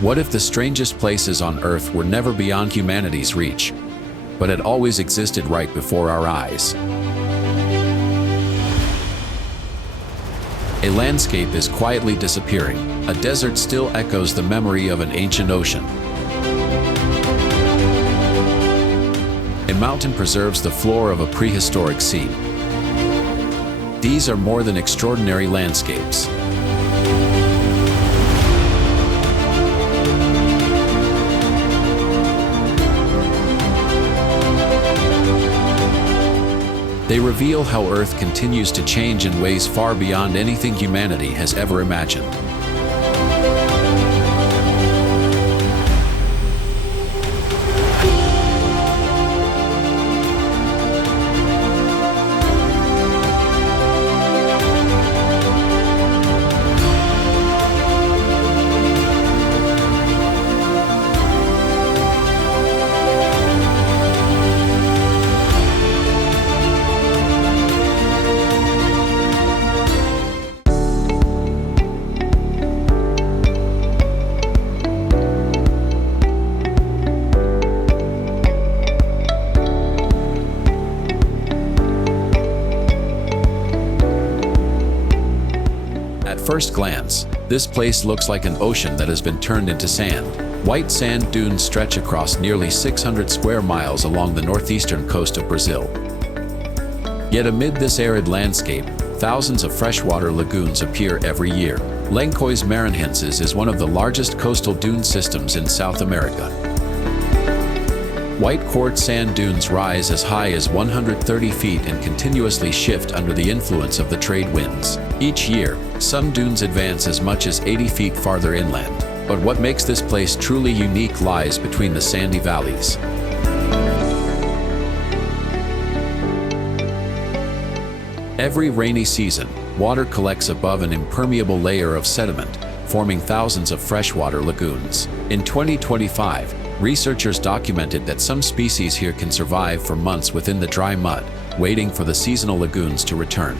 What if the strangest places on Earth were never beyond humanity's reach, but had always existed right before our eyes? A landscape is quietly disappearing. A desert still echoes the memory of an ancient ocean. A mountain preserves the floor of a prehistoric sea. These are more than extraordinary landscapes. They reveal how Earth continues to change in ways far beyond anything humanity has ever imagined. At first glance, this place looks like an ocean that has been turned into sand. White sand dunes stretch across nearly 600 square miles along the northeastern coast of Brazil. Yet amid this arid landscape, thousands of freshwater lagoons appear every year. Lençóis Maranhenses is one of the largest coastal dune systems in South America. White quartz sand dunes rise as high as 130 feet and continuously shift under the influence of the trade winds. Each year, some dunes advance as much as 80 feet farther inland. But what makes this place truly unique lies between the sandy valleys. Every rainy season, water collects above an impermeable layer of sediment, forming thousands of freshwater lagoons. In 2025, researchers documented that some species here can survive for months within the dry mud, waiting for the seasonal lagoons to return.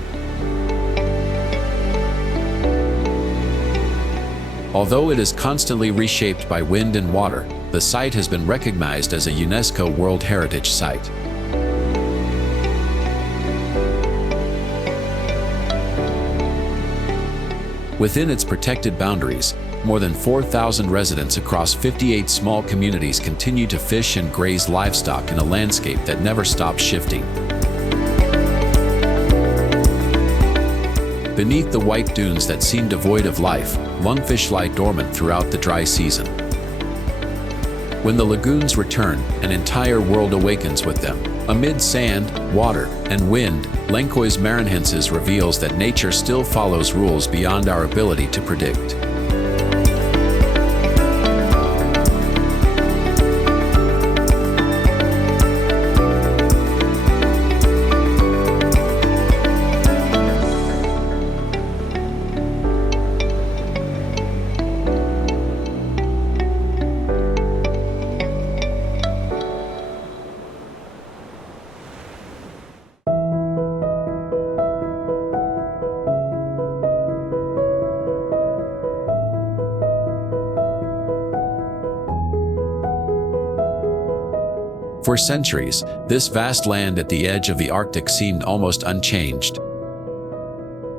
Although it is constantly reshaped by wind and water, the site has been recognized as a UNESCO World Heritage Site. Within its protected boundaries, more than 4,000 residents across 58 small communities continue to fish and graze livestock in a landscape that never stops shifting. Beneath the white dunes that seem devoid of life, lungfish lie dormant throughout the dry season. When the lagoons return, an entire world awakens with them. Amid sand, water, and wind, Lençóis Maranhenses reveals that nature still follows rules beyond our ability to predict. For centuries, this vast land at the edge of the Arctic seemed almost unchanged.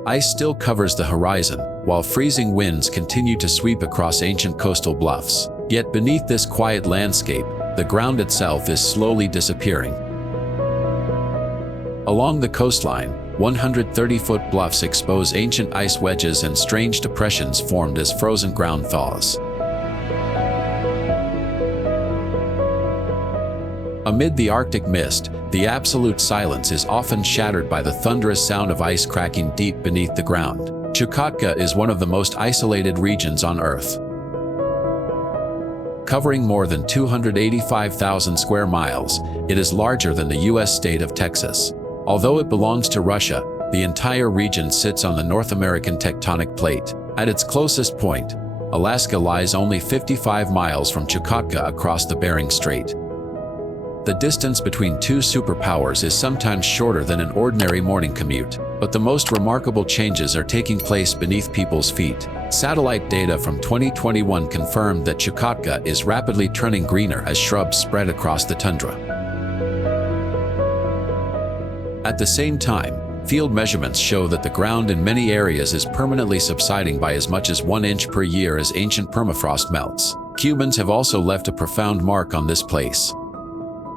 Ice still covers the horizon, while freezing winds continue to sweep across ancient coastal bluffs. Yet beneath this quiet landscape, the ground itself is slowly disappearing. Along the coastline, 130-foot bluffs expose ancient ice wedges and strange depressions formed as frozen ground thaws. Amid the Arctic mist, the absolute silence is often shattered by the thunderous sound of ice cracking deep beneath the ground. Chukotka is one of the most isolated regions on Earth. Covering more than 285,000 square miles, it is larger than the U.S. state of Texas. Although it belongs to Russia, the entire region sits on the North American tectonic plate. At its closest point, Alaska lies only 55 miles from Chukotka across the Bering Strait. The distance between two superpowers is sometimes shorter than an ordinary morning commute, but the most remarkable changes are taking place beneath people's feet. Satellite data from 2021 confirmed that Chukotka is rapidly turning greener as shrubs spread across the tundra. At the same time, field measurements show that the ground in many areas is permanently subsiding by as much as 1 inch per year as ancient permafrost melts. Humans have also left a profound mark on this place.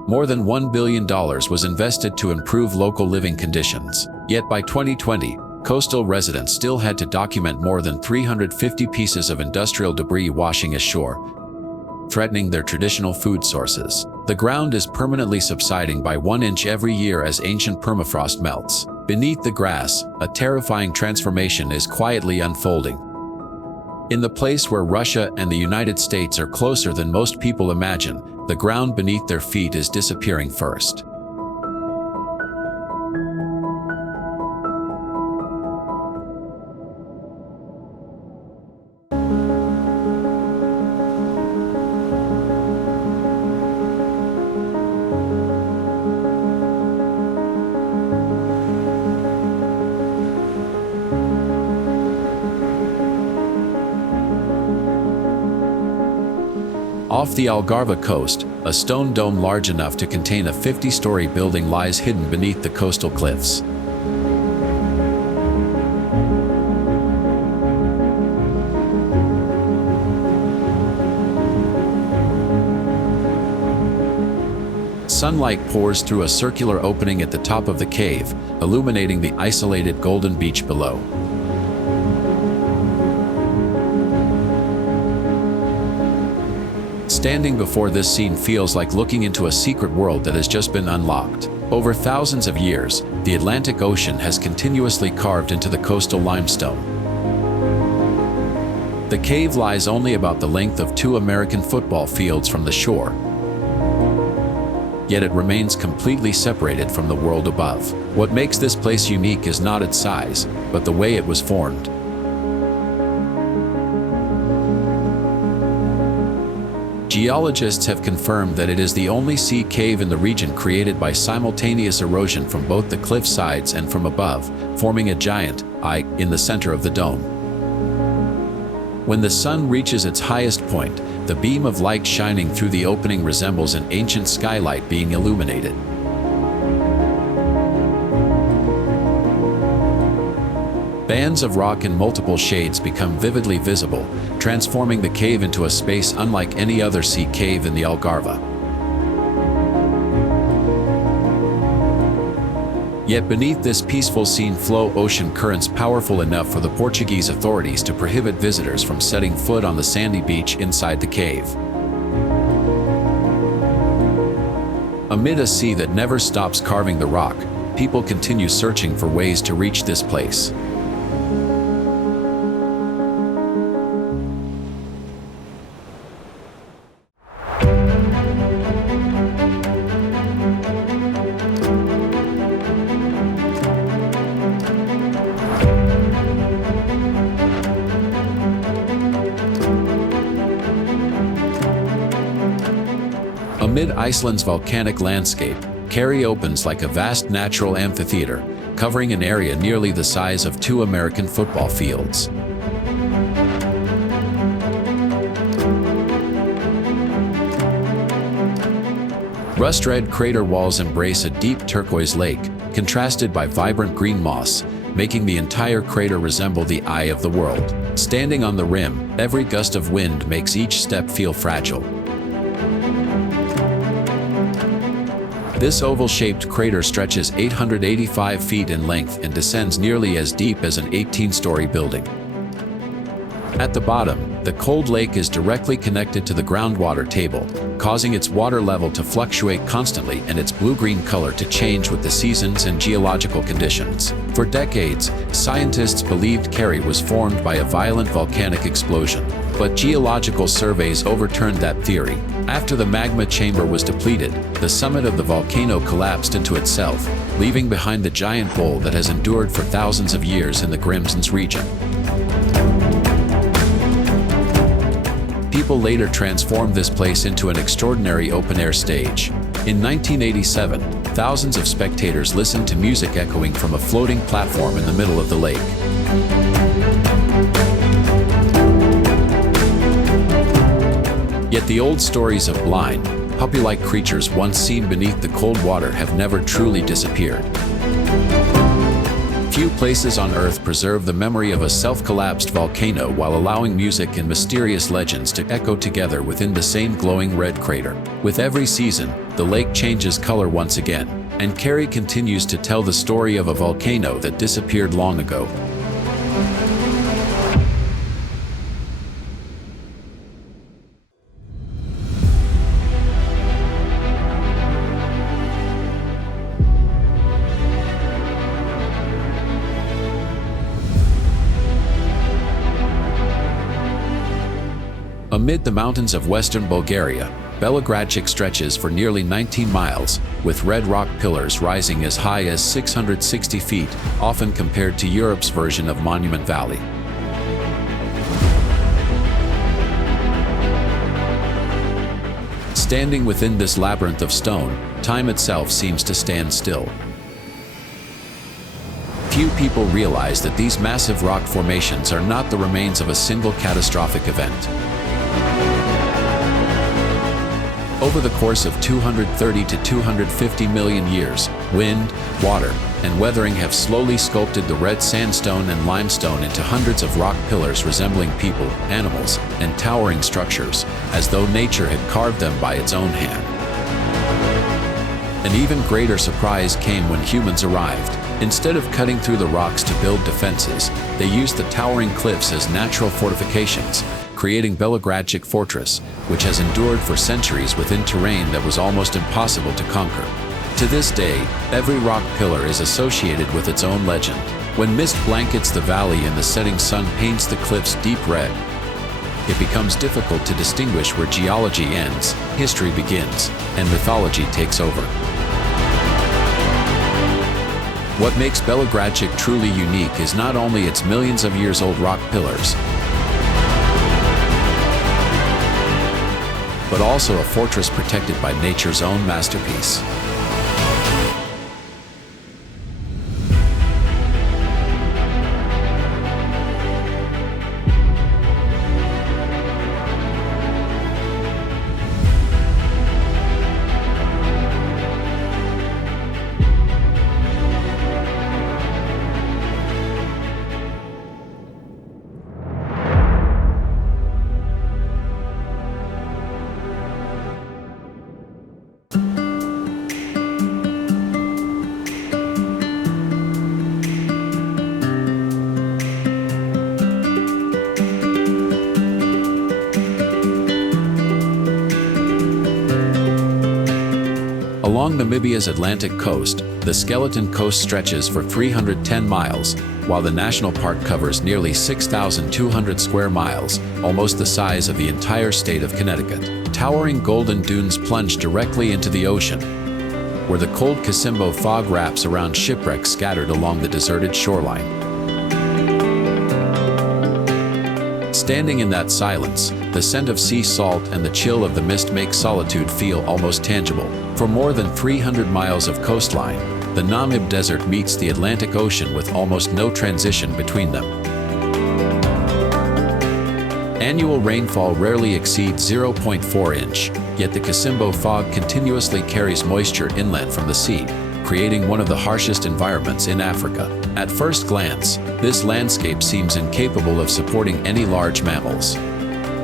More than $1 billion was invested to improve local living conditions. Yet by 2020, coastal residents still had to document more than 350 pieces of industrial debris washing ashore, threatening their traditional food sources. The ground is permanently subsiding by 1 inch every year as ancient permafrost melts. Beneath the grass, a terrifying transformation is quietly unfolding. In the place where Russia and the United States are closer than most people imagine, the ground beneath their feet is disappearing first. Off the Algarve coast, a stone dome large enough to contain a 50-story building lies hidden beneath the coastal cliffs. Sunlight pours through a circular opening at the top of the cave, illuminating the isolated golden beach below. Standing before this scene feels like looking into a secret world that has just been unlocked. Over thousands of years, the Atlantic Ocean has continuously carved into the coastal limestone. The cave lies only about the length of 2 American football fields from the shore. Yet it remains completely separated from the world above. What makes this place unique is not its size, but the way it was formed. Geologists have confirmed that it is the only sea cave in the region created by simultaneous erosion from both the cliff sides and from above, forming a giant eye in the center of the dome. When the sun reaches its highest point, the beam of light shining through the opening resembles an ancient skylight being illuminated. Bands of rock in multiple shades become vividly visible, transforming the cave into a space unlike any other sea cave in the Algarve. Yet beneath this peaceful scene flow ocean currents powerful enough for the Portuguese authorities to prohibit visitors from setting foot on the sandy beach inside the cave. Amid a sea that never stops carving the rock, people continue searching for ways to reach this place. Amid Iceland's volcanic landscape, Kerry opens like a vast natural amphitheater, covering an area nearly the size of 2 American football fields. Rust-red crater walls embrace a deep turquoise lake, contrasted by vibrant green moss, making the entire crater resemble the eye of the world. Standing on the rim, every gust of wind makes each step feel fragile. This oval-shaped crater stretches 885 feet in length and descends nearly as deep as an 18-story building. At the bottom, the cold lake is directly connected to the groundwater table, causing its water level to fluctuate constantly and its blue-green color to change with the seasons and geological conditions. For decades, scientists believed Kerry was formed by a violent volcanic explosion. But geological surveys overturned that theory. After the magma chamber was depleted, the summit of the volcano collapsed into itself, leaving behind the giant bowl that has endured for thousands of years in the Grimsons region. People later transformed this place into an extraordinary open-air stage. In 1987, thousands of spectators listened to music echoing from a floating platform in the middle of the lake. Yet the old stories of blind, puppy-like creatures once seen beneath the cold water have never truly disappeared. Few places on Earth preserve the memory of a self-collapsed volcano while allowing music and mysterious legends to echo together within the same glowing red crater. With every season, the lake changes color once again, and Carrie continues to tell the story of a volcano that disappeared long ago. Amid the mountains of western Bulgaria, Belogradchik stretches for nearly 19 miles, with red rock pillars rising as high as 660 feet, often compared to Europe's version of Monument Valley. Standing within this labyrinth of stone, time itself seems to stand still. Few people realize that these massive rock formations are not the remains of a single catastrophic event. Over the course of 230 to 250 million years, wind, water, and weathering have slowly sculpted the red sandstone and limestone into hundreds of rock pillars resembling people, animals, and towering structures, as though nature had carved them by its own hand. An even greater surprise came when humans arrived. Instead of cutting through the rocks to build defenses, they used the towering cliffs as natural fortifications, creating Belogradchik Fortress, which has endured for centuries within terrain that was almost impossible to conquer. To this day, every rock pillar is associated with its own legend. When mist blankets the valley and the setting sun paints the cliffs deep red, it becomes difficult to distinguish where geology ends, history begins, and mythology takes over. What makes Belogradchik truly unique is not only its millions of years old rock pillars, but also a fortress protected by nature's own masterpiece. Along Namibia's Atlantic coast, the Skeleton Coast stretches for 310 miles, while the national park covers nearly 6,200 square miles, almost the size of the entire state of Connecticut. Towering golden dunes plunge directly into the ocean, where the cold Kasimbo fog wraps around shipwrecks scattered along the deserted shoreline. Standing in that silence, the scent of sea salt and the chill of the mist make solitude feel almost tangible. For more than 300 miles of coastline, the Namib Desert meets the Atlantic Ocean with almost no transition between them. Annual rainfall rarely exceeds 0.4 inch, yet the Kasimbo fog continuously carries moisture inland from the sea, creating one of the harshest environments in Africa. At first glance, this landscape seems incapable of supporting any large mammals.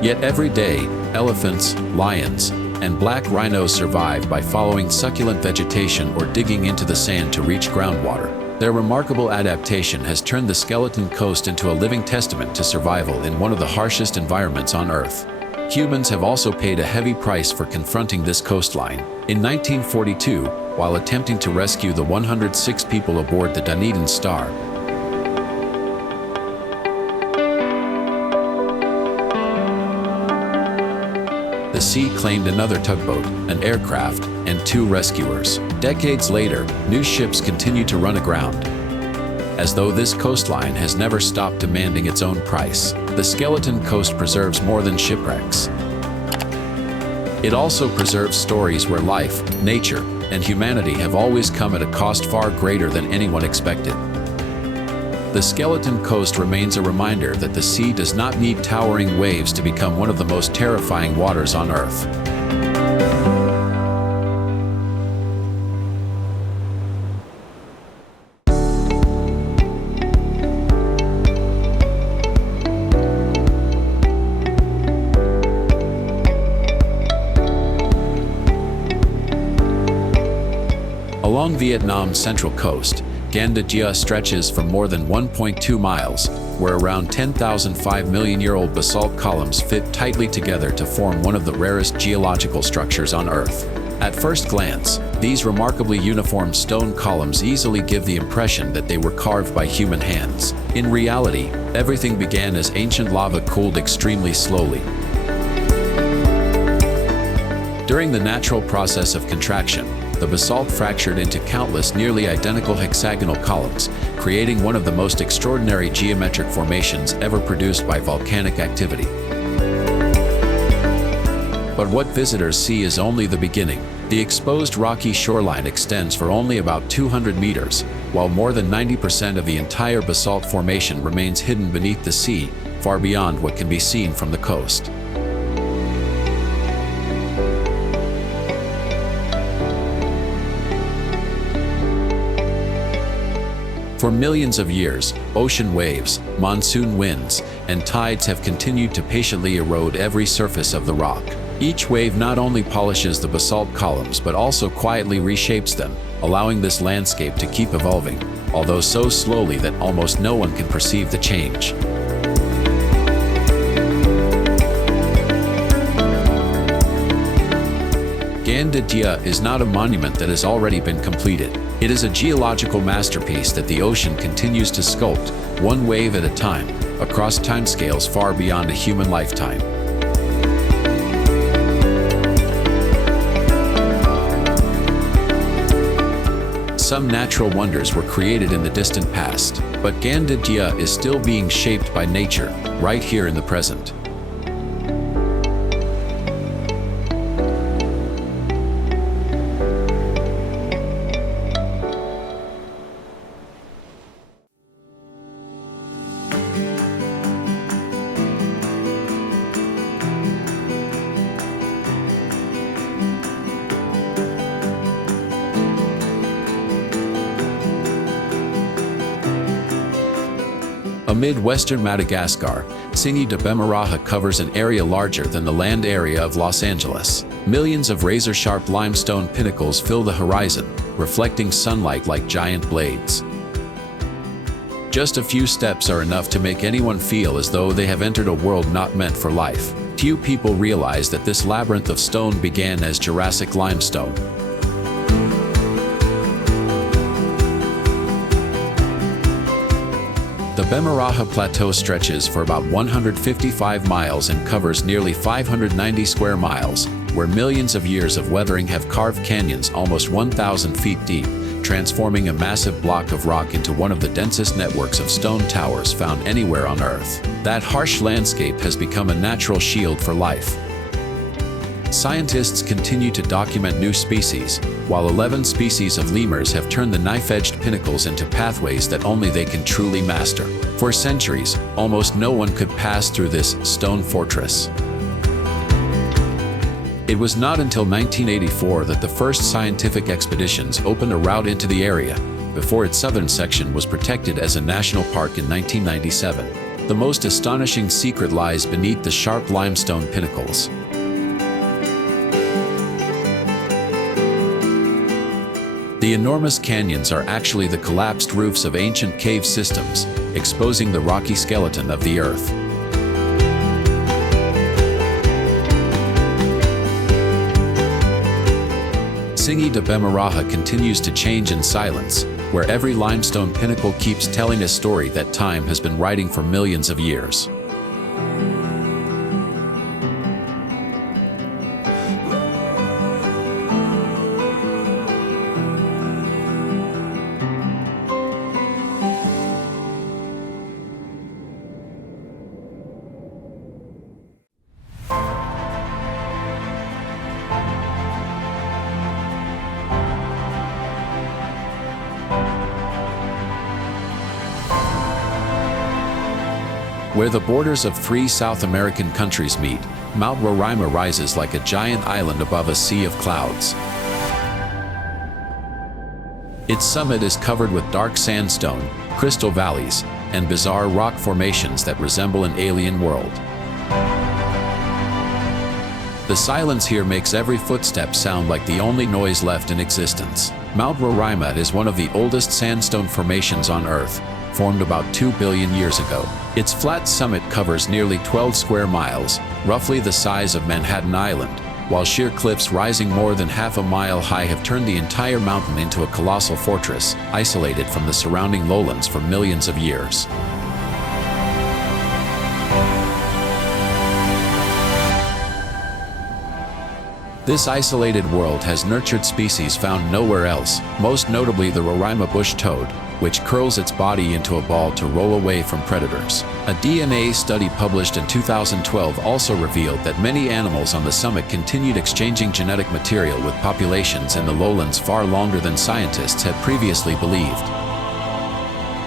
Yet every day, elephants, lions, and black rhinos survive by following succulent vegetation or digging into the sand to reach groundwater. Their remarkable adaptation has turned the Skeleton Coast into a living testament to survival in one of the harshest environments on Earth. Humans have also paid a heavy price for confronting this coastline. In 1942, while attempting to rescue the 106 people aboard the Dunedin Star, the sea claimed another tugboat, an aircraft, and 2 rescuers. Decades later, new ships continue to run aground, as though this coastline has never stopped demanding its own price. The Skeleton Coast preserves more than shipwrecks. It also preserves stories where life, nature, and humanity have always come at a cost far greater than anyone expected. The skeleton coast remains a reminder that the sea does not need towering waves to become one of the most terrifying waters on Earth. Along Vietnam's central coast, Gan de Gia stretches for more than 1.2 miles, where around 10,000 5-million-year-old basalt columns fit tightly together to form one of the rarest geological structures on Earth. At first glance, these remarkably uniform stone columns easily give the impression that they were carved by human hands. In reality, everything began as ancient lava cooled extremely slowly. During the natural process of contraction, the basalt fractured into countless nearly identical hexagonal columns, creating one of the most extraordinary geometric formations ever produced by volcanic activity. But what visitors see is only the beginning. The exposed rocky shoreline extends for only about 200 meters, while more than 90% of the entire basalt formation remains hidden beneath the sea, far beyond what can be seen from the coast. For millions of years, ocean waves, monsoon winds, and tides have continued to patiently erode every surface of the rock. Each wave not only polishes the basalt columns but also quietly reshapes them, allowing this landscape to keep evolving, although so slowly that almost no one can perceive the change. Gan de Gia is not a monument that has already been completed. It is a geological masterpiece that the ocean continues to sculpt, one wave at a time, across timescales far beyond a human lifetime. Some natural wonders were created in the distant past, but Gan de Gia is still being shaped by nature, right here in the present. Amid western Madagascar, Tsingy de Bemaraha covers an area larger than the land area of Los Angeles. Millions of razor-sharp limestone pinnacles fill the horizon, reflecting sunlight like giant blades. Just a few steps are enough to make anyone feel as though they have entered a world not meant for life. Few people realize that this labyrinth of stone began as Jurassic limestone. The Bemaraha Plateau stretches for about 155 miles and covers nearly 590 square miles, where millions of years of weathering have carved canyons almost 1,000 feet deep, transforming a massive block of rock into one of the densest networks of stone towers found anywhere on Earth. That harsh landscape has become a natural shield for life. Scientists continue to document new species, while 11 species of lemurs have turned the knife-edged pinnacles into pathways that only they can truly master. For centuries, almost no one could pass through this stone fortress. It was not until 1984 that the first scientific expeditions opened a route into the area, before its southern section was protected as a national park in 1997. The most astonishing secret lies beneath the sharp limestone pinnacles. The enormous canyons are actually the collapsed roofs of ancient cave systems, exposing the rocky skeleton of the Earth. Tsingy de Bemaraha continues to change in silence, where every limestone pinnacle keeps telling a story that time has been writing for millions of years. Where the borders of 3 South American countries meet, Mount Roraima rises like a giant island above a sea of clouds. Its summit is covered with dark sandstone, crystal valleys, and bizarre rock formations that resemble an alien world. The silence here makes every footstep sound like the only noise left in existence. Mount Roraima is one of the oldest sandstone formations on Earth, formed about 2 billion years ago. Its flat summit covers nearly 12 square miles, roughly the size of Manhattan Island, while sheer cliffs rising more than half a mile high have turned the entire mountain into a colossal fortress, isolated from the surrounding lowlands for millions of years. This isolated world has nurtured species found nowhere else, most notably the Roraima bush toad, which curls its body into a ball to roll away from predators. A DNA study published in 2012 also revealed that many animals on the summit continued exchanging genetic material with populations in the lowlands far longer than scientists had previously believed.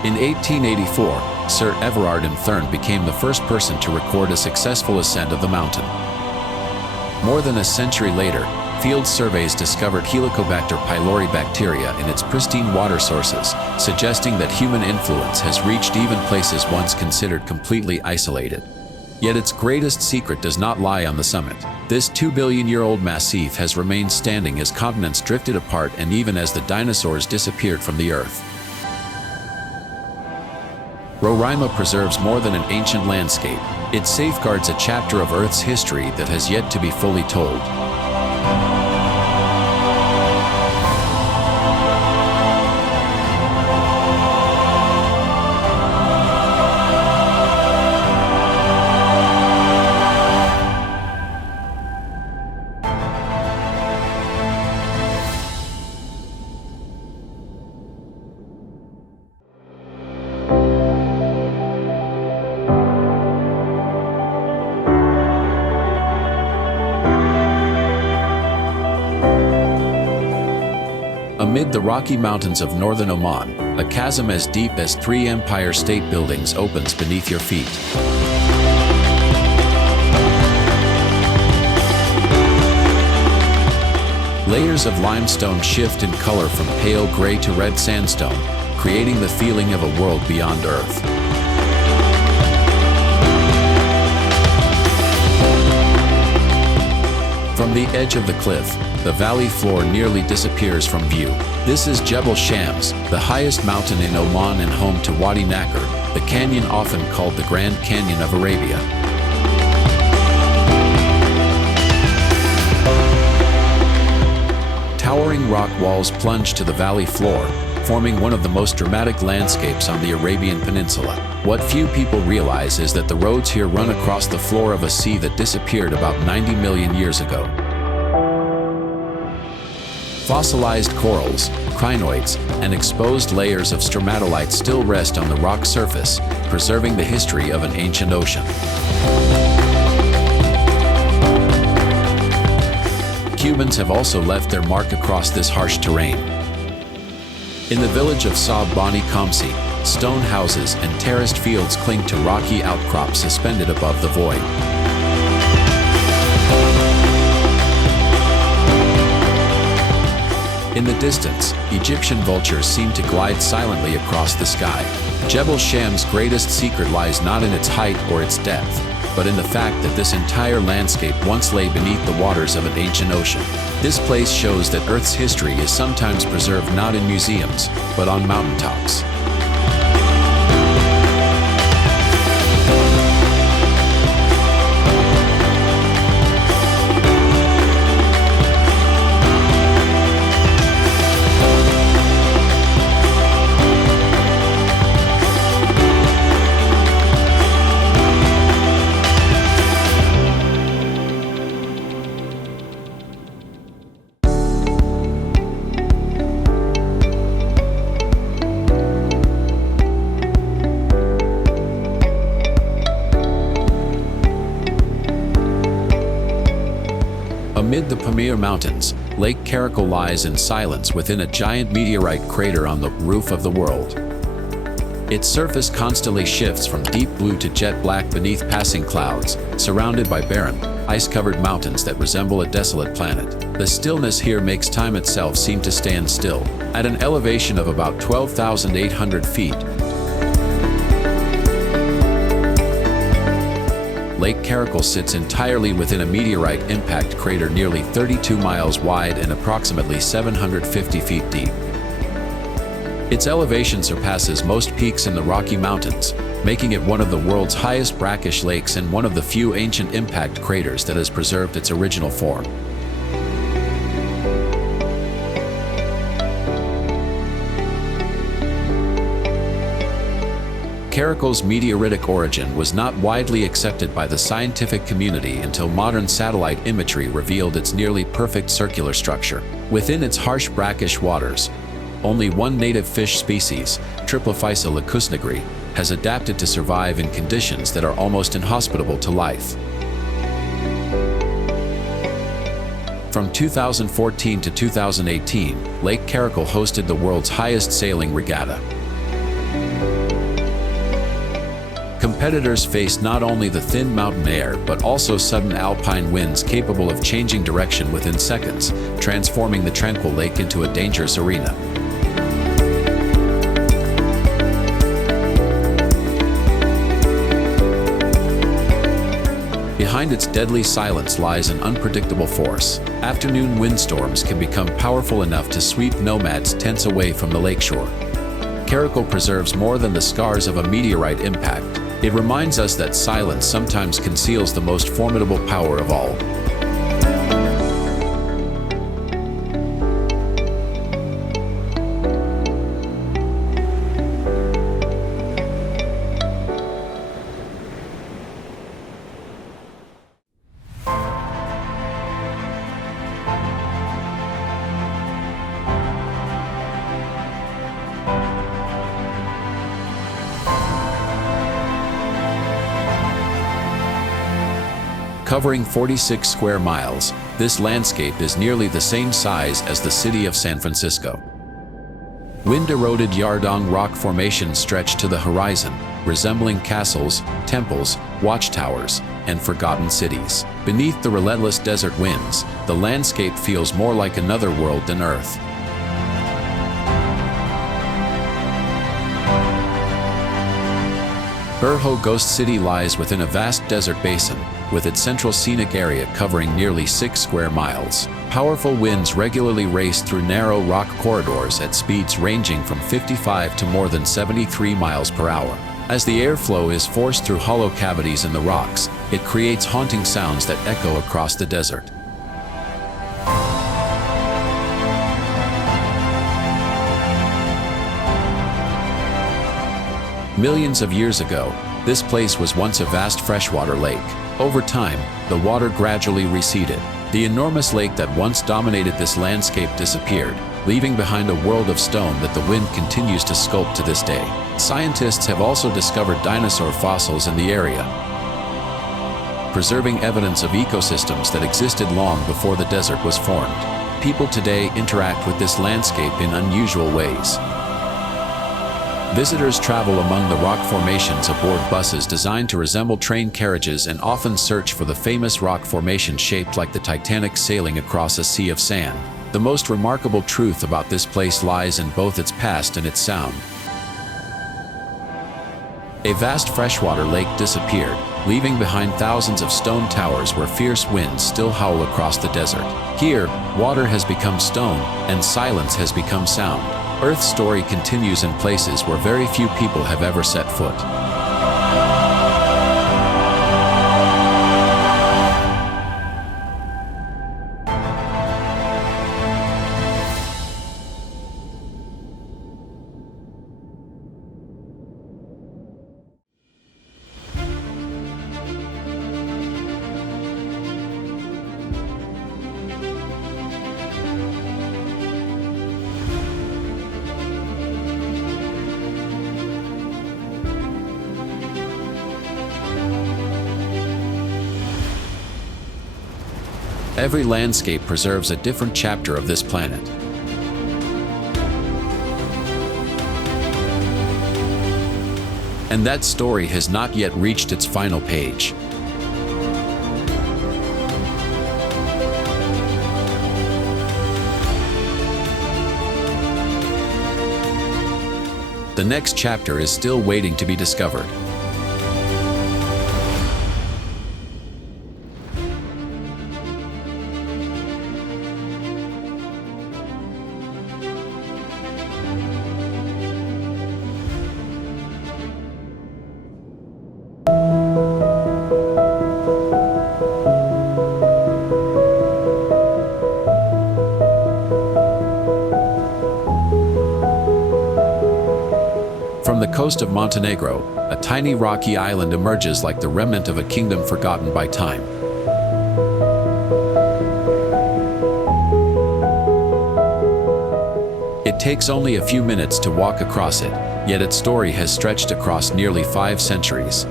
In 1884, Sir Everard Thurn became the first person to record a successful ascent of the mountain. More than a century later, field surveys discovered Helicobacter pylori bacteria in its pristine water sources, suggesting that human influence has reached even places once considered completely isolated. Yet its greatest secret does not lie on the summit. This 2-billion-year-old massif has remained standing as continents drifted apart and even as the dinosaurs disappeared from the Earth. Roraima preserves more than an ancient landscape. It safeguards a chapter of Earth's history that has yet to be fully told. Amid the Rocky Mountains of northern Oman, a chasm as deep as 3 Empire State Buildings opens beneath your feet. Layers of limestone shift in color from pale gray to red sandstone, creating the feeling of a world beyond Earth. From the edge of the cliff, the valley floor nearly disappears from view. This is Jebel Shams, the highest mountain in Oman and home to Wadi Nakr, the canyon often called the Grand Canyon of Arabia. Towering rock walls plunge to the valley floor, forming one of the most dramatic landscapes on the Arabian Peninsula. What few people realize is that the roads here run across the floor of a sea that disappeared about 90 million years ago. Fossilized corals, crinoids, and exposed layers of stromatolites still rest on the rock surface, preserving the history of an ancient ocean. Humans have also left their mark across this harsh terrain. In the village of Saab Bani Kamsi, stone houses and terraced fields cling to rocky outcrops suspended above the void. In the distance, Egyptian vultures seem to glide silently across the sky. Jebel Shams' greatest secret lies not in its height or its depth, but in the fact that this entire landscape once lay beneath the waters of an ancient ocean. This place shows that Earth's history is sometimes preserved not in museums, but on mountaintops. Amid the Pamir Mountains, Lake Karakol lies in silence within a giant meteorite crater on the roof of the world. Its surface constantly shifts from deep blue to jet black beneath passing clouds, surrounded by barren, ice-covered mountains that resemble a desolate planet. The stillness here makes time itself seem to stand still. At an elevation of about 12,800 feet, Lake Caracal sits entirely within a meteorite impact crater nearly 32 miles wide and approximately 750 feet deep. Its elevation surpasses most peaks in the Rocky Mountains, making it one of the world's highest brackish lakes and one of the few ancient impact craters that has preserved its original form. Caracal's meteoritic origin was not widely accepted by the scientific community until modern satellite imagery revealed its nearly perfect circular structure. Within its harsh brackish waters, only one native fish species, Triplophysa lacusnigri, has adapted to survive in conditions that are almost inhospitable to life. From 2014 to 2018, Lake Caracal hosted the world's highest sailing regatta. Competitors faced not only the thin mountain air but also sudden alpine winds capable of changing direction within seconds, transforming the tranquil lake into a dangerous arena. Behind its deadly silence lies an unpredictable force. Afternoon windstorms can become powerful enough to sweep nomads' tents away from the lakeshore. Caracal preserves more than the scars of a meteorite impact. It reminds us that silence sometimes conceals the most formidable power of all. Covering 46 square miles, this landscape is nearly the same size as the city of San Francisco. Wind-eroded Yardang rock formations stretch to the horizon, resembling castles, temples, watchtowers, and forgotten cities. Beneath the relentless desert winds, the landscape feels more like another world than Earth. Burho Ghost City lies within a vast desert basin, with its central scenic area covering nearly 6 square miles. Powerful winds regularly race through narrow rock corridors at speeds ranging from 55 to more than 73 miles per hour. As the airflow is forced through hollow cavities in the rocks, it creates haunting sounds that echo across the desert. Millions of years ago, this place was once a vast freshwater lake. Over time, the water gradually receded. The enormous lake that once dominated this landscape disappeared, leaving behind a world of stone that the wind continues to sculpt to this day. Scientists have also discovered dinosaur fossils in the area, preserving evidence of ecosystems that existed long before the desert was formed. People today interact with this landscape in unusual ways. Visitors travel among the rock formations aboard buses designed to resemble train carriages and often search for the famous rock formation shaped like the Titanic sailing across a sea of sand. The most remarkable truth about this place lies in both its past and its sound. A vast freshwater lake disappeared, leaving behind thousands of stone towers where fierce winds still howl across the desert. Here, water has become stone, and silence has become sound. Earth's story continues in places where very few people have ever set foot. Every landscape preserves a different chapter of this planet. And that story has not yet reached its final page. The next chapter is still waiting to be discovered. From the coast of Montenegro, a tiny rocky island emerges like the remnant of a kingdom forgotten by time. It takes only a few minutes to walk across it, yet its story has stretched across nearly 5 centuries.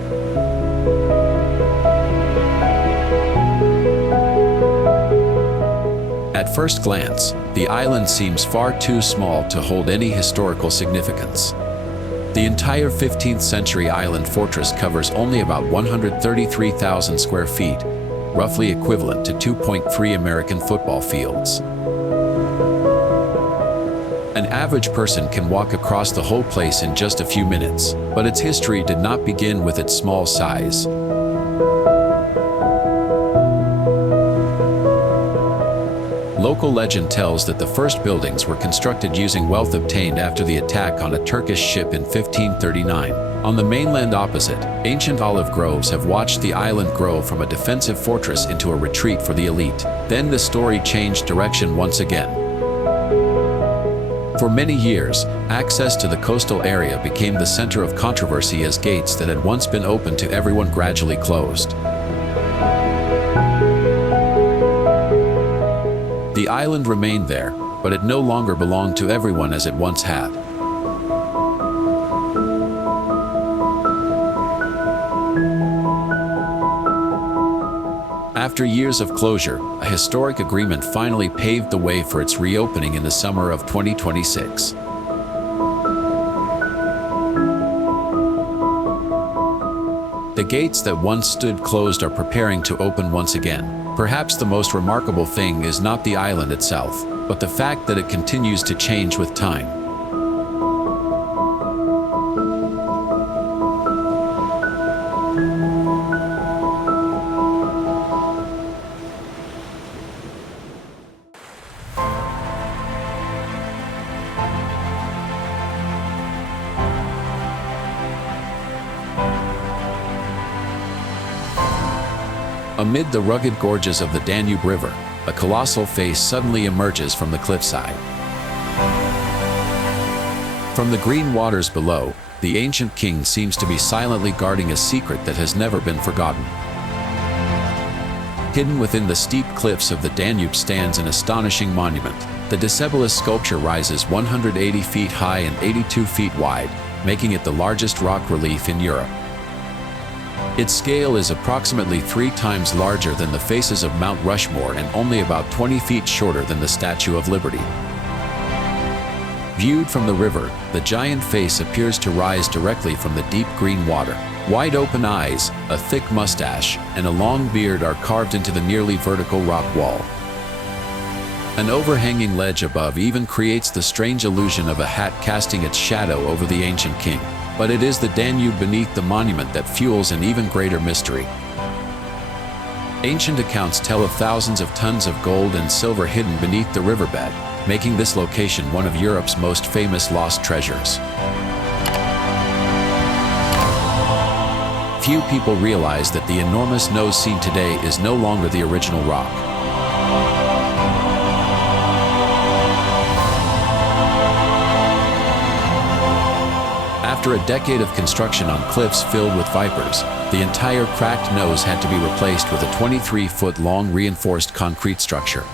At first glance, the island seems far too small to hold any historical significance. The entire 15th century island fortress covers only about 133,000 square feet, roughly equivalent to 2.3 American football fields. An average person can walk across the whole place in just a few minutes, but its history did not begin with its small size. Local legend tells that the first buildings were constructed using wealth obtained after the attack on a Turkish ship in 1539. On the mainland opposite, ancient olive groves have watched the island grow from a defensive fortress into a retreat for the elite. Then the story changed direction once again. For many years, access to the coastal area became the center of controversy as gates that had once been open to everyone gradually closed. The island remained there, but it no longer belonged to everyone as it once had. After years of closure, a historic agreement finally paved the way for its reopening in the summer of 2026. The gates that once stood closed are preparing to open once again. Perhaps the most remarkable thing is not the island itself, but the fact that it continues to change with time. Amid the rugged gorges of the Danube River, a colossal face suddenly emerges from the cliffside. From the green waters below, the ancient king seems to be silently guarding a secret that has never been forgotten. Hidden within the steep cliffs of the Danube stands an astonishing monument. The Decebalus sculpture rises 180 feet high and 82 feet wide, making it the largest rock relief in Europe. Its scale is approximately 3 times larger than the faces of Mount Rushmore and only about 20 feet shorter than the Statue of Liberty. Viewed from the river, the giant face appears to rise directly from the deep green water. Wide open eyes, a thick mustache, and a long beard are carved into the nearly vertical rock wall. An overhanging ledge above even creates the strange illusion of a hat casting its shadow over the ancient king. But it is the Danube beneath the monument that fuels an even greater mystery. Ancient accounts tell of thousands of tons of gold and silver hidden beneath the riverbed, making this location one of Europe's most famous lost treasures. Few people realize that the enormous nose seen today is no longer the original rock. After a decade of construction on cliffs filled with vipers, the entire cracked nose had to be replaced with a 23-foot-long reinforced concrete structure.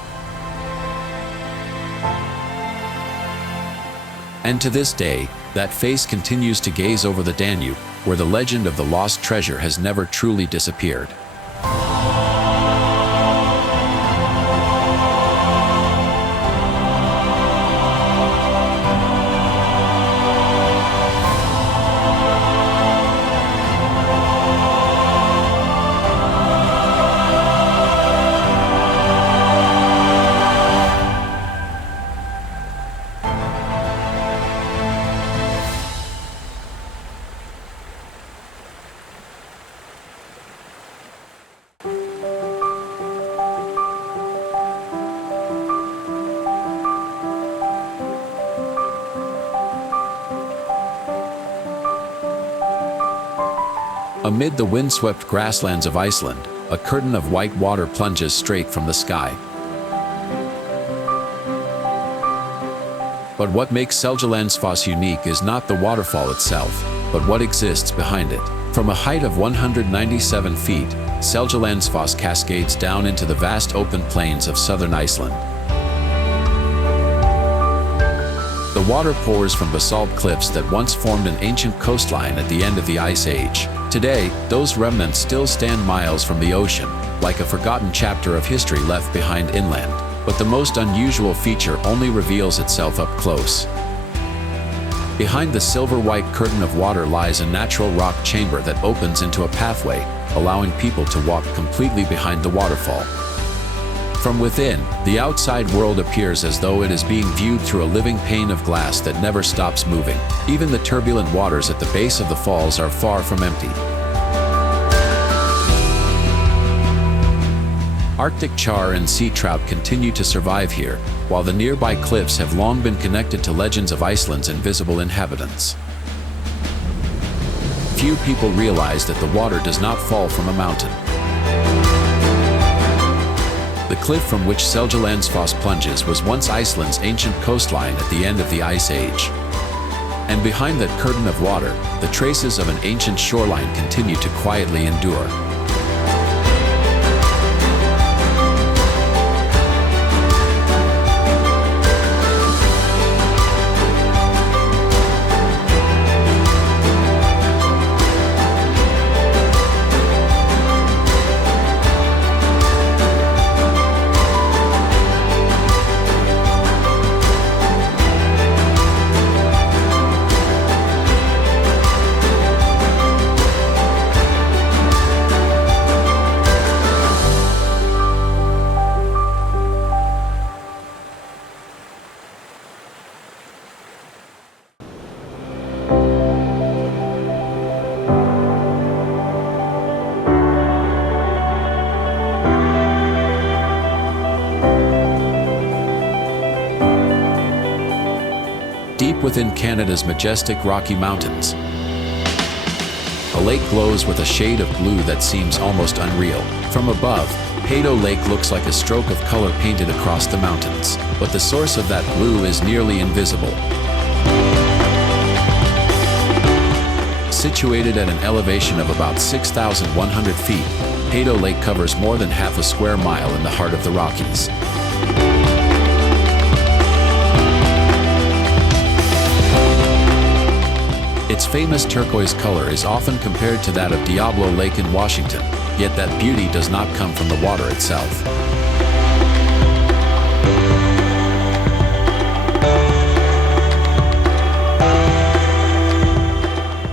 And to this day, that face continues to gaze over the Danube, where the legend of the lost treasure has never truly disappeared. Amid the windswept grasslands of Iceland, a curtain of white water plunges straight from the sky. But what makes Seljalandsfoss unique is not the waterfall itself, but what exists behind it. From a height of 197 feet, Seljalandsfoss cascades down into the vast open plains of southern Iceland. The water pours from basalt cliffs that once formed an ancient coastline at the end of the Ice Age. Today, those remnants still stand miles from the ocean, like a forgotten chapter of history left behind inland. But the most unusual feature only reveals itself up close. Behind the silver-white curtain of water lies a natural rock chamber that opens into a pathway, allowing people to walk completely behind the waterfall. From within, the outside world appears as though it is being viewed through a living pane of glass that never stops moving. Even the turbulent waters at the base of the falls are far from empty. Arctic char and sea trout continue to survive here, while the nearby cliffs have long been connected to legends of Iceland's invisible inhabitants. Few people realize that the water does not fall from a mountain. The cliff from which Seljalandsfoss plunges was once Iceland's ancient coastline at the end of the Ice Age. And behind that curtain of water, the traces of an ancient shoreline continue to quietly endure. Deep within Canada's majestic Rocky Mountains, a lake glows with a shade of blue that seems almost unreal. From above, Peyto Lake looks like a stroke of color painted across the mountains, but the source of that blue is nearly invisible. Situated at an elevation of about 6,100 feet, Peyto Lake covers more than half a square mile in the heart of the Rockies. Its famous turquoise color is often compared to that of Diablo Lake in Washington, yet that beauty does not come from the water itself.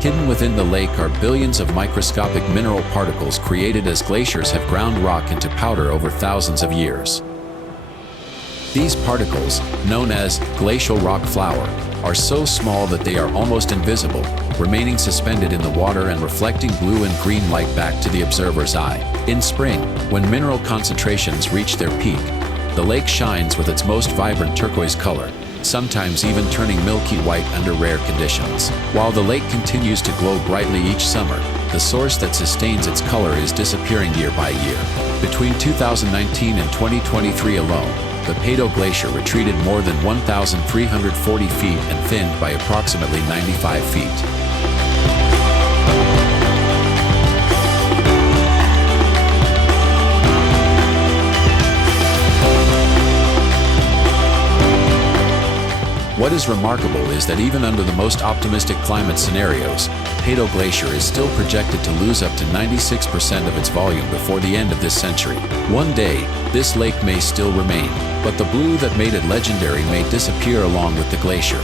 Hidden within the lake are billions of microscopic mineral particles created as glaciers have ground rock into powder over thousands of years. These particles, known as glacial rock flour, are so small that they are almost invisible, remaining suspended in the water and reflecting blue and green light back to the observer's eye. In spring, when mineral concentrations reach their peak, the lake shines with its most vibrant turquoise color, sometimes even turning milky white under rare conditions. While the lake continues to glow brightly each summer, the source that sustains its color is disappearing year by year. Between 2019 and 2023 alone, the Peyto Glacier retreated more than 1,340 feet and thinned by approximately 95 feet. What is remarkable is that even under the most optimistic climate scenarios, Peyto Glacier is still projected to lose up to 96% of its volume before the end of this century. One day, this lake may still remain, but the blue that made it legendary may disappear along with the glacier.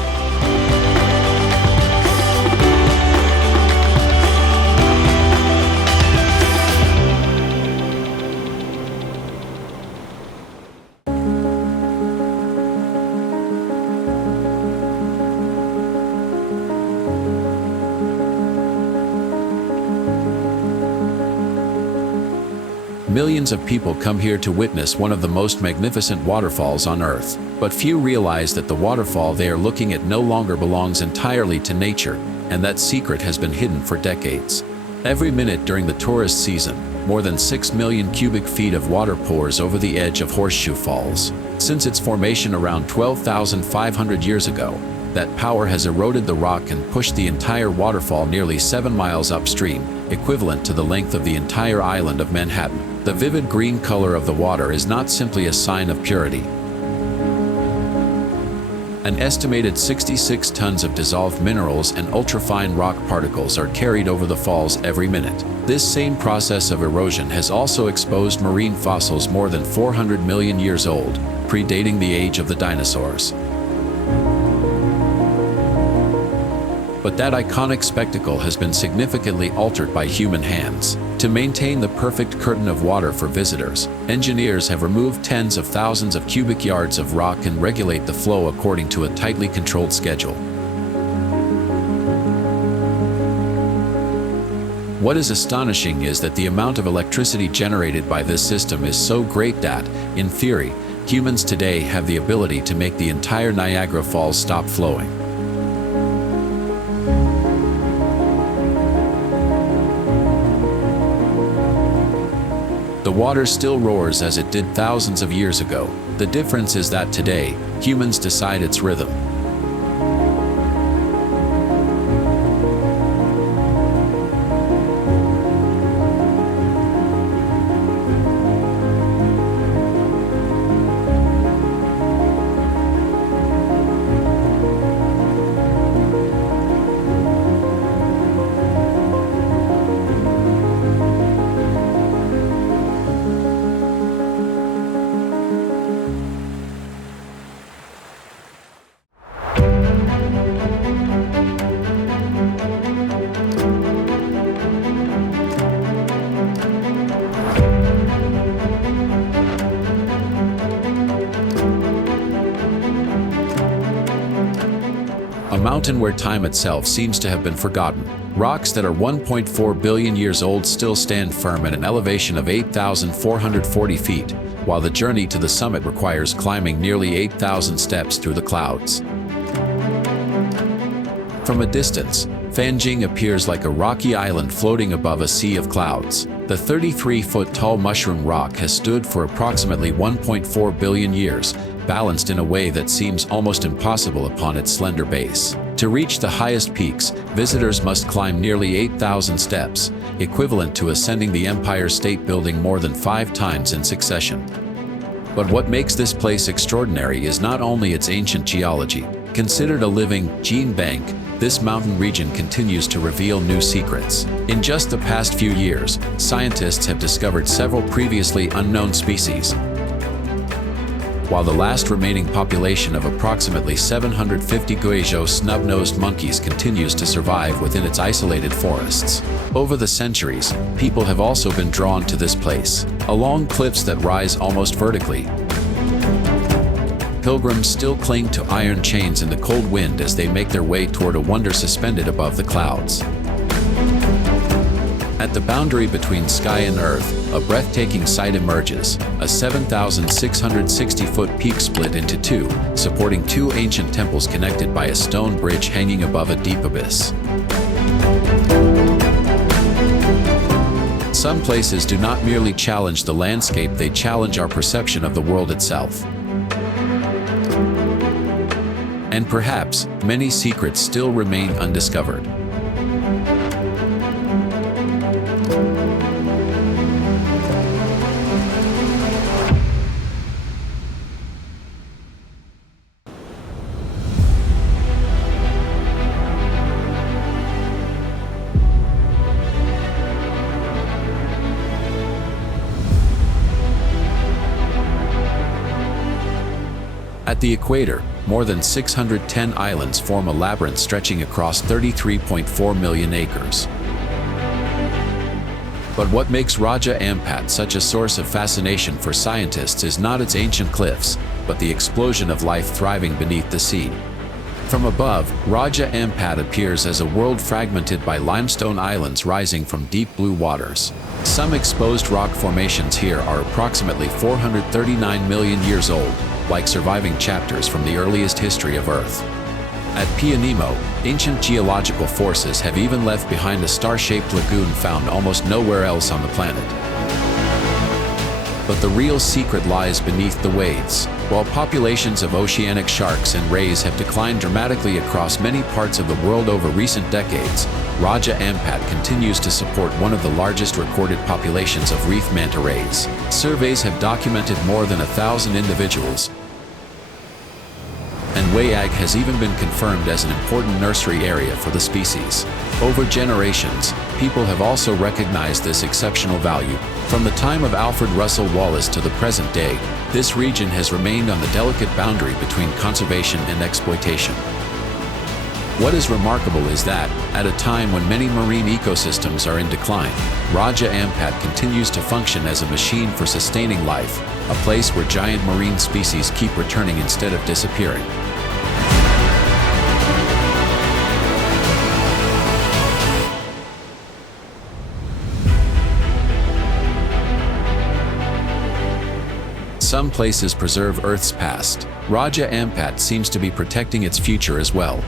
Millions of people come here to witness one of the most magnificent waterfalls on Earth. But few realize that the waterfall they are looking at no longer belongs entirely to nature, and that secret has been hidden for decades. Every minute during the tourist season, more than 6 million cubic feet of water pours over the edge of Horseshoe Falls. Since its formation around 12,500 years ago, that power has eroded the rock and pushed the entire waterfall nearly 7 miles upstream, equivalent to the length of the entire island of Manhattan. The vivid green color of the water is not simply a sign of purity. An estimated 66 tons of dissolved minerals and ultrafine rock particles are carried over the falls every minute. This same process of erosion has also exposed marine fossils more than 400 million years old, predating the age of the dinosaurs. But that iconic spectacle has been significantly altered by human hands. To maintain the perfect curtain of water for visitors, engineers have removed tens of thousands of cubic yards of rock and regulate the flow according to a tightly controlled schedule. What is astonishing is that the amount of electricity generated by this system is so great that, in theory, humans today have the ability to make the entire Niagara Falls stop flowing. The water still roars as it did thousands of years ago. The difference is that today, humans decide its rhythm. A mountain where time itself seems to have been forgotten. Rocks that are 1.4 billion years old still stand firm at an elevation of 8,440 feet, while the journey to the summit requires climbing nearly 8,000 steps through the clouds. From a distance, Fanjing appears like a rocky island floating above a sea of clouds. The 33-foot-tall mushroom rock has stood for approximately 1.4 billion years, balanced in a way that seems almost impossible upon its slender base. To reach the highest peaks, visitors must climb nearly 8,000 steps, equivalent to ascending the Empire State Building more than 5 times in succession. But what makes this place extraordinary is not only its ancient geology. Considered a living gene bank, this mountain region continues to reveal new secrets. In just the past few years, scientists have discovered several previously unknown species, while the last remaining population of approximately 750 Guizhou snub-nosed monkeys continues to survive within its isolated forests. Over the centuries, people have also been drawn to this place. Along cliffs that rise almost vertically, pilgrims still cling to iron chains in the cold wind as they make their way toward a wonder suspended above the clouds. At the boundary between sky and earth, a breathtaking sight emerges, a 7,660-foot peak split into two, supporting 2 ancient temples connected by a stone bridge hanging above a deep abyss. Some places do not merely challenge the landscape, they challenge our perception of the world itself. And perhaps, many secrets still remain undiscovered. At the equator, more than 610 islands form a labyrinth stretching across 33.4 million acres. But what makes Raja Ampat such a source of fascination for scientists is not its ancient cliffs, but the explosion of life thriving beneath the sea. From above, Raja Ampat appears as a world fragmented by limestone islands rising from deep blue waters. Some exposed rock formations here are approximately 439 million years old, like surviving chapters from the earliest history of Earth. At Pianemo, Ancient geological forces have even left behind a star-shaped lagoon found almost nowhere else on the planet. But the real secret lies beneath the waves. While populations of oceanic sharks and rays have declined dramatically across many parts of the world over recent decades, Raja Ampat continues to support one of the largest recorded populations of reef manta rays. Surveys have documented more than 1,000 individuals, and Wayag has even been confirmed as an important nursery area for the species. Over generations, people have also recognized this exceptional value. From the time of Alfred Russel Wallace to the present day, this region has remained on the delicate boundary between conservation and exploitation. What is remarkable is that, at a time when many marine ecosystems are in decline, Raja Ampat continues to function as a machine for sustaining life, a place where giant marine species keep returning instead of disappearing. Some places preserve Earth's past. Raja Ampat seems to be protecting its future as well.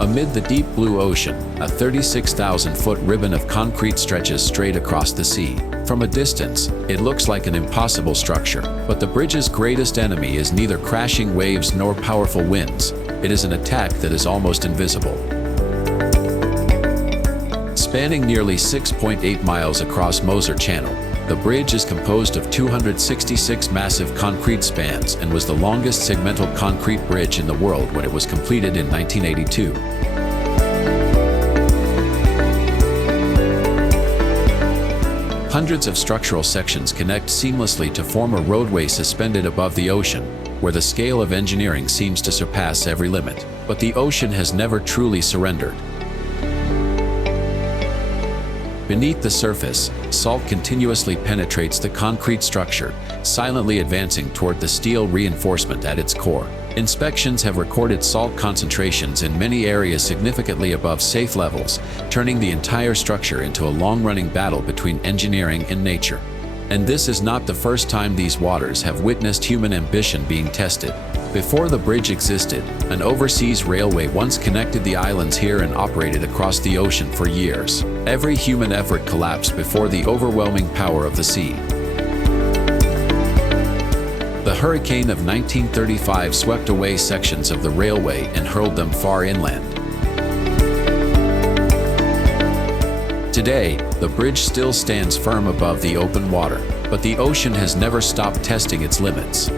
Amid the deep blue ocean, a 36,000-foot ribbon of concrete stretches straight across the sea. From a distance, it looks like an impossible structure, but the bridge's greatest enemy is neither crashing waves nor powerful winds. It is an attack that is almost invisible. Spanning nearly 6.8 miles across Moser Channel, the bridge is composed of 266 massive concrete spans and was the longest segmental concrete bridge in the world when it was completed in 1982. Hundreds of structural sections connect seamlessly to form a roadway suspended above the ocean, where the scale of engineering seems to surpass every limit. But the ocean has never truly surrendered. Beneath the surface, salt continuously penetrates the concrete structure, silently advancing toward the steel reinforcement at its core. Inspections have recorded salt concentrations in many areas significantly above safe levels, turning the entire structure into a long-running battle between engineering and nature. And this is not the first time these waters have witnessed human ambition being tested. Before the bridge existed, an overseas railway once connected the islands here and operated across the ocean for years. Every human effort collapsed before the overwhelming power of the sea. The hurricane of 1935 swept away sections of the railway and hurled them far inland. Today, the bridge still stands firm above the open water, but the ocean has never stopped testing its limits.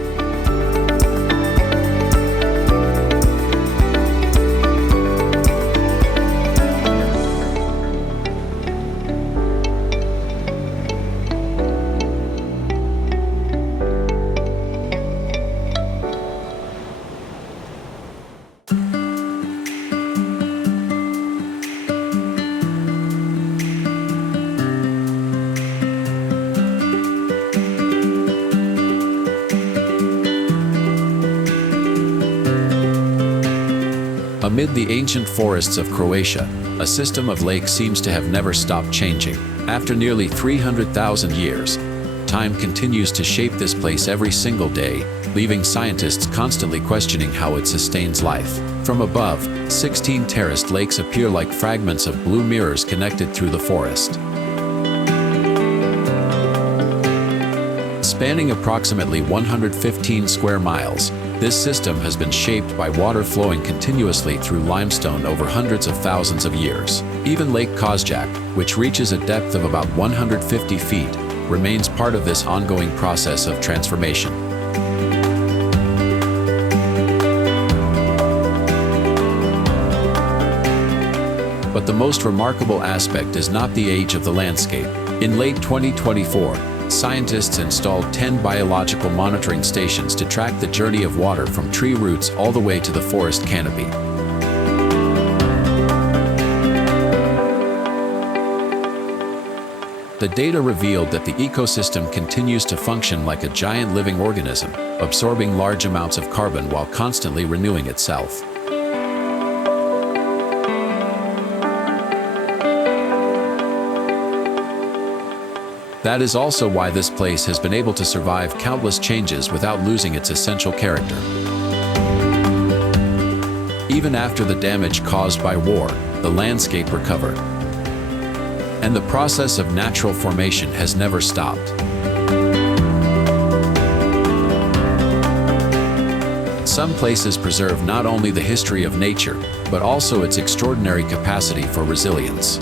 Amid the ancient forests of Croatia, a system of lakes seems to have never stopped changing. After nearly 300,000 years, time continues to shape this place every single day, leaving scientists constantly questioning how it sustains life. From above, 16 terraced lakes appear like fragments of blue mirrors connected through the forest. Spanning approximately 115 square miles, this system has been shaped by water flowing continuously through limestone over hundreds of thousands of years. Even Lake Kozjak, which reaches a depth of about 150 feet, remains part of this ongoing process of transformation. But the most remarkable aspect is not the age of the landscape. In late 2024, scientists installed 10 biological monitoring stations to track the journey of water from tree roots all the way to the forest canopy. The data revealed that the ecosystem continues to function like a giant living organism, absorbing large amounts of carbon while constantly renewing itself. That is also why this place has been able to survive countless changes without losing its essential character. Even after the damage caused by war, the landscape recovered. And the process of natural formation has never stopped. Some places preserve not only the history of nature, but also its extraordinary capacity for resilience.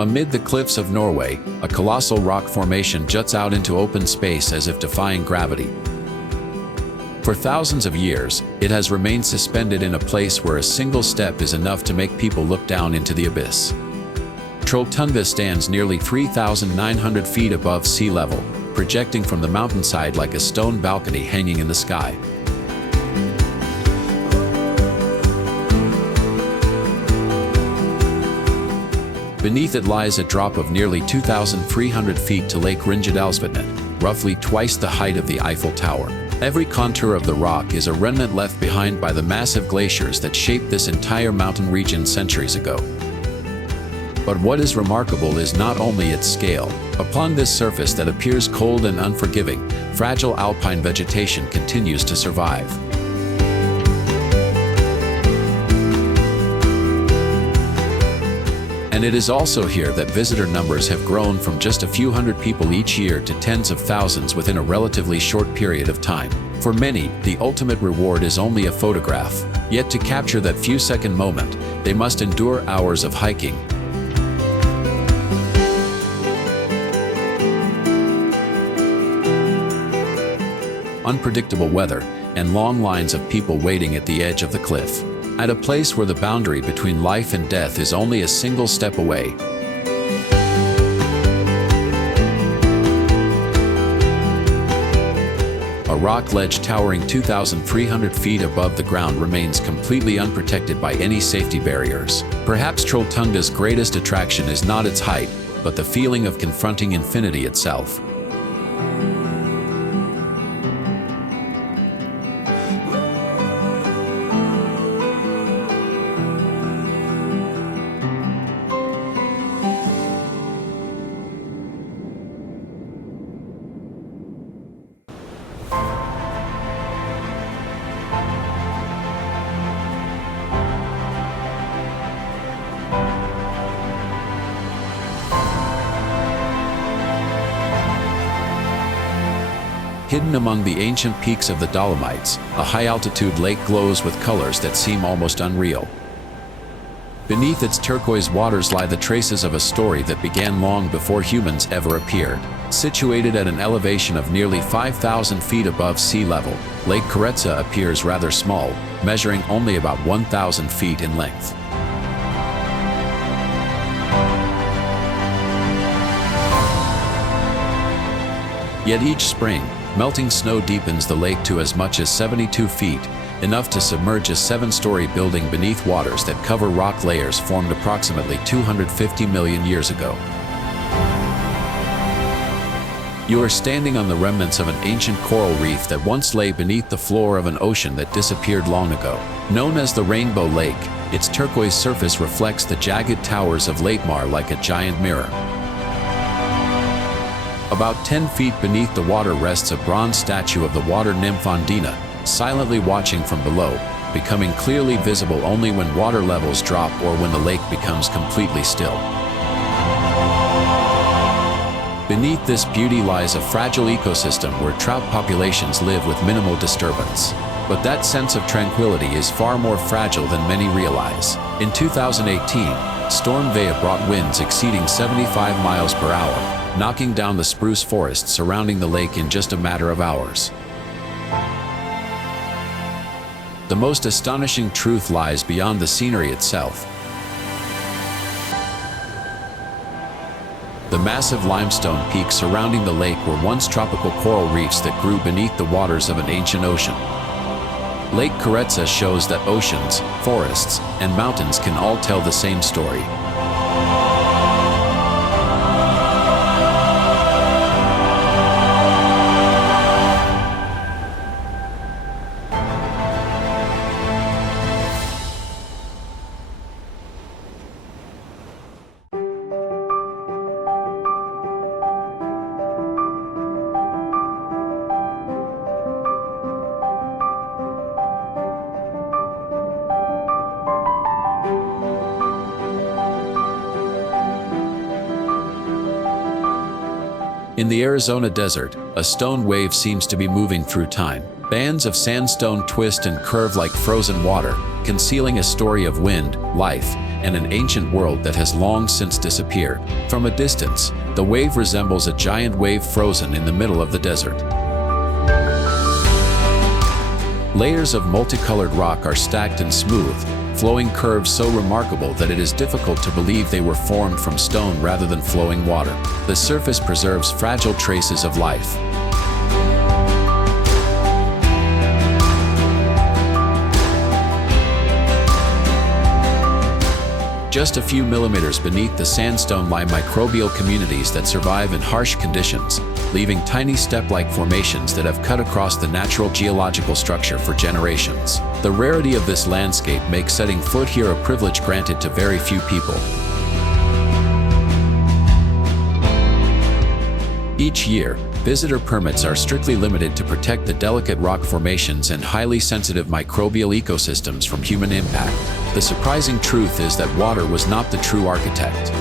Amid the cliffs of Norway, a colossal rock formation juts out into open space as if defying gravity. For thousands of years, it has remained suspended in a place where a single step is enough to make people look down into the abyss. Trolltunga stands nearly 3,900 feet above sea level, projecting from the mountainside like a stone balcony hanging in the sky. Beneath it lies a drop of nearly 2,300 feet to Lake Ringedalsvatnet, roughly twice the height of the Eiffel Tower. Every contour of the rock is a remnant left behind by the massive glaciers that shaped this entire mountain region centuries ago. But what is remarkable is not only its scale. Upon this surface that appears cold and unforgiving, fragile alpine vegetation continues to survive. And it is also here that visitor numbers have grown from just a few hundred people each year to tens of thousands within a relatively short period of time. For many, the ultimate reward is only a photograph. Yet to capture that few-second moment, they must endure hours of hiking. Unpredictable weather, and long lines of people waiting at the edge of the cliff. At a place where the boundary between life and death is only a single step away. A rock ledge towering 2,300 feet above the ground remains completely unprotected by any safety barriers. Perhaps Trolltunga's greatest attraction is not its height, but the feeling of confronting infinity itself. Hidden among the ancient peaks of the Dolomites, a high-altitude lake glows with colors that seem almost unreal. Beneath its turquoise waters lie the traces of a story that began long before humans ever appeared. Situated at an elevation of nearly 5,000 feet above sea level, Lake Karetsa appears rather small, measuring only about 1,000 feet in length. Yet each spring, melting snow deepens the lake to as much as 72 feet, enough to submerge a 7-story building beneath waters that cover rock layers formed approximately 250 million years ago. You are standing on the remnants of an ancient coral reef that once lay beneath the floor of an ocean that disappeared long ago. Known as the Rainbow Lake, its turquoise surface reflects the jagged towers of Leitmar like a giant mirror. About 10 feet beneath the water rests a bronze statue of the water nymph Ondina, silently watching from below, becoming clearly visible only when water levels drop or when the lake becomes completely still. Beneath this beauty lies a fragile ecosystem where trout populations live with minimal disturbance. But that sense of tranquility is far more fragile than many realize. In 2018, Storm Vea brought winds exceeding 75 miles per hour, knocking down the spruce forest surrounding the lake in just a matter of hours. The most astonishing truth lies beyond the scenery itself. The massive limestone peaks surrounding the lake were once tropical coral reefs that grew beneath the waters of an ancient ocean. Lake Carezza shows that oceans, forests, and mountains can all tell the same story. In the Arizona desert, a stone wave seems to be moving through time. Bands of sandstone twist and curve like frozen water, concealing a story of wind, life, and an ancient world that has long since disappeared. From a distance, the wave resembles a giant wave frozen in the middle of the desert. Layers of multicolored rock are stacked and smooth, flowing curves so remarkable that it is difficult to believe they were formed from stone rather than flowing water. The surface preserves fragile traces of life. Just a few millimeters beneath the sandstone lie microbial communities that survive in harsh conditions, leaving tiny step-like formations that have cut across the natural geological structure for generations. The rarity of this landscape makes setting foot here a privilege granted to very few people. Each year, visitor permits are strictly limited to protect the delicate rock formations and highly sensitive microbial ecosystems from human impact. The surprising truth is that water was not the true architect.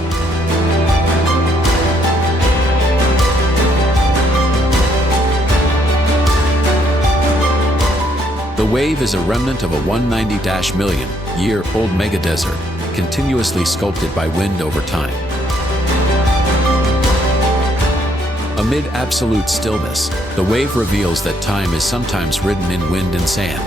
The wave is a remnant of a 190-million-year-old mega-desert, continuously sculpted by wind over time. Amid absolute stillness, the wave reveals that time is sometimes written in wind and sand.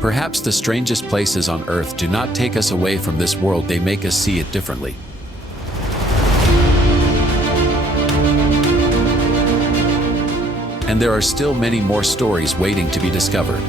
Perhaps the strangest places on Earth do not take us away from this world, they make us see it differently. And there are still many more stories waiting to be discovered.